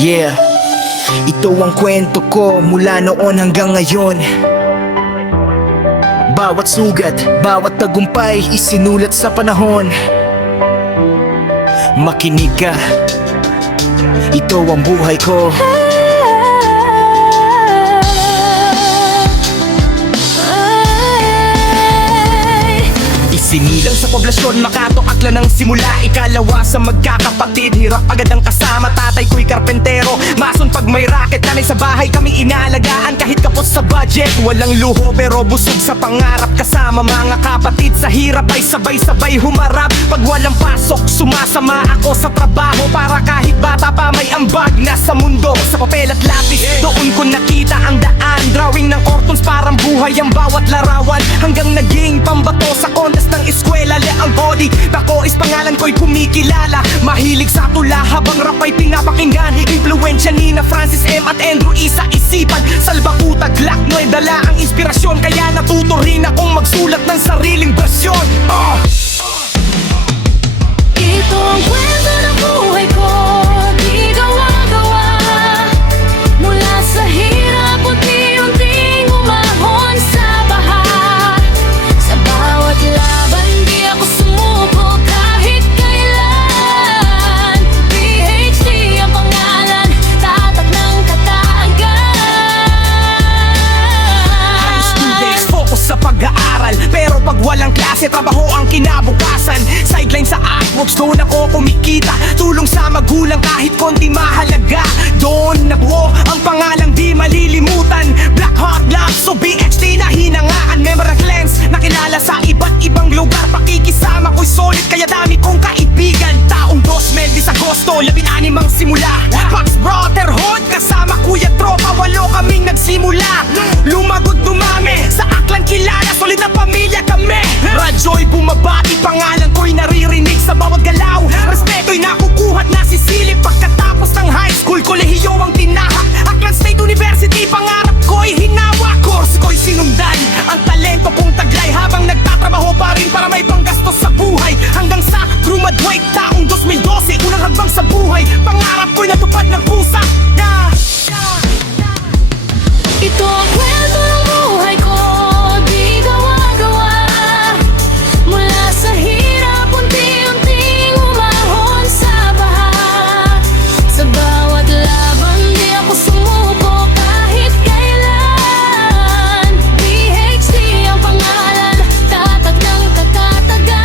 Yeah, ito ang kwento ko mula noon hanggang ngayon. Bawat sugat, bawat tagumpay isinulat sa panahon. Makinig ka, ito ang buhay ko. Sinilang sa poblasyon, Makato, Aklan ng simula. Ikalawa sa magkakapatid, hirap agad ang kasama. Tatay ko'y karpentero, mason pag may racket. Nanay sa bahay kami inaalagaan kahit kapos sa budget. Walang luho pero busog sa pangarap. Kasama mga kapatid sa hirap ay sabay-sabay humarap. Pag walang pasok, sumasama ako sa trabaho. Para kahit bata pa may ambag na sa mundo. Sa papel at lapis, doon ko nakita ang daan. Drawing ng cartoons parang buhay ang bawat larawan. Hanggang naging pambato sa contest ng eskwela. Leang body, Takois pangalan ko'y kumikilala. Mahilig sa tula habang rap ay pinapakinggan. Impluensya ni na Francis M. at Andrew E. sa isipan. Salbakuta, Glock, Noy, dala ang inspirasyon. Kaya natuto rin akong magsulat ng sariling bersyon. Ito ang kwento ng buhay ko, di gawa-gawa. Mula sa hirap, unti-unting umahon sa baha. Sa bawat laban, di ako sumuko kahit kailan. PhD ang pangalan, tatak ng katagan. Students focus sa pag-aaral, pero pag walang klase, trabaho ang kinabukasan. Sideline sa artworks, doon ako kumikita. Tulong sa magulang kahit konti mahalaga. Doon nabuo ang pangalang di malilimutan. Black Hawk Love, so BHT na hinangaan. Member ng clans, nakilala sa iba't ibang lugar. Pakikisama ko'y solid, kaya dami kong kaibigan. Taong 2010 Agosto, 16 ang simula. Pax Brotherhood, kasama kuya tropa, 8 kaming nagsimula. Lumagod dumami, sa Aklan kilala, solid na pamilya kami. Radyo'y bumabati, pangalan ko'y naririnig sa bawat galaw. Respeto'y nakukuha't nasisilip. Pagkatapos ng high school, kolehiyo ang tinahak. Aklan State University, pangarap ko'y hinawa. Course ko'y sinundan, ang talento kong taglay. Habang nagtatrabaho pa rin para may panggastos sa buhay. Hanggang sa graduate taong 2012, unang hagbang sa buhay. Pangarap ko'y natupad ng pusa. Ito ang kwento ng buhay ko, di gawa-gawa. Mula sa hirap, unti-unting umahon sa baha. Sa bawat laban, di ako sumuko kahit kailan. PhD ang pangalan, tatak ng katatagan.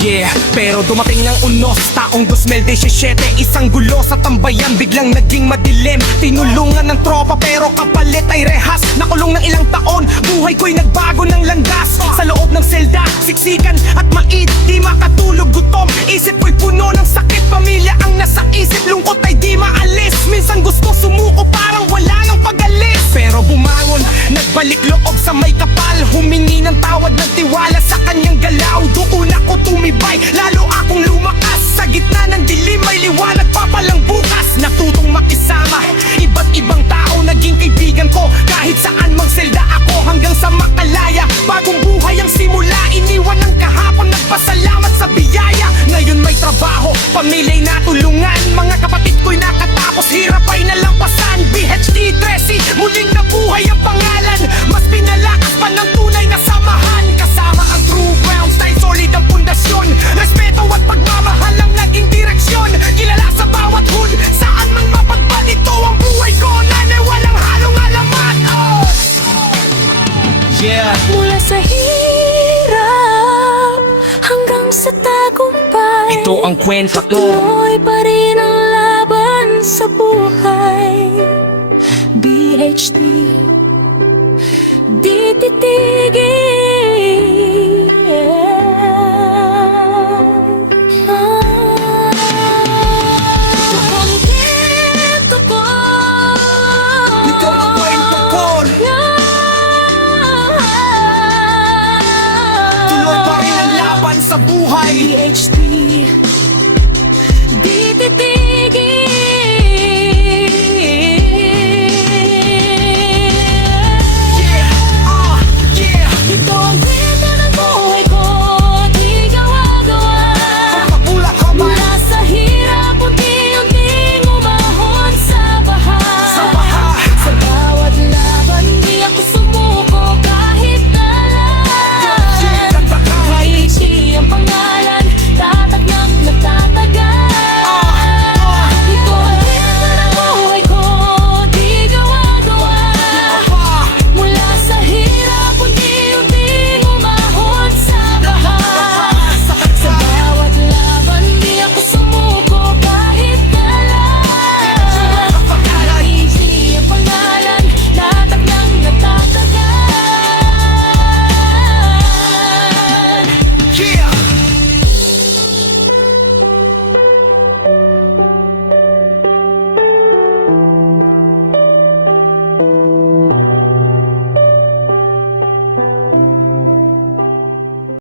Yeah, pero dumating ng unos taong 2017. Isang gulo sa tambayan, biglang naging madilim. Tinulungan ng tropa pero kapalit ay rehas. Nakulong ng ilang taon, buhay ko'y nagbago ng landas. Sa loob ng selda, siksikan at mait, di makatulog, gutom. Isip ko'y puno ng sakit, pamilya ang nasa isip. Lungkot ay di maalis, minsan gusto sumuko parang wala nang pag-alis. Pero bumangon, nagbalik loob sa may kapal. Humingi ng tawad, nagtiwala sa kanyang galaw. Doon ako tumibay, lalo akong lumakas. Sa gitna ng dilim may liwanag pa palang bukas. Natutong makisama, iba't ibang tao naging kaibigan ko. Kahit saan mang selda ako hanggang sa makalaya. Bagong buhay ang simula, iniwan ng kahapon. Nagpasalamat sa biyaya, ngayon may trabaho, pamilya'y natulungan. Mga kapatid ko'y nakatapos, hirap ay nalampasan. BHT Tracy, muling nabuhay ang pangalan. Mas pinalakas pa ng tunay na samahan. Kasama ang true ground style, solid ang pundasyon. Respeto at pagmamahal ang naging direksyon. Kilala sa bawat hood, saan man mapadpad. Ito ang buhay ko, nanay walang halong alamat. Yeah. Mula sa hirap hanggang sa tagumpay, Ito ang kwento ko. tuloy pa rin ang laban sa buhay. BHT, di titigil. Kontento ko. Ito ang kwento ko. Tuloy pa rin ang laban sa buhay. BHT,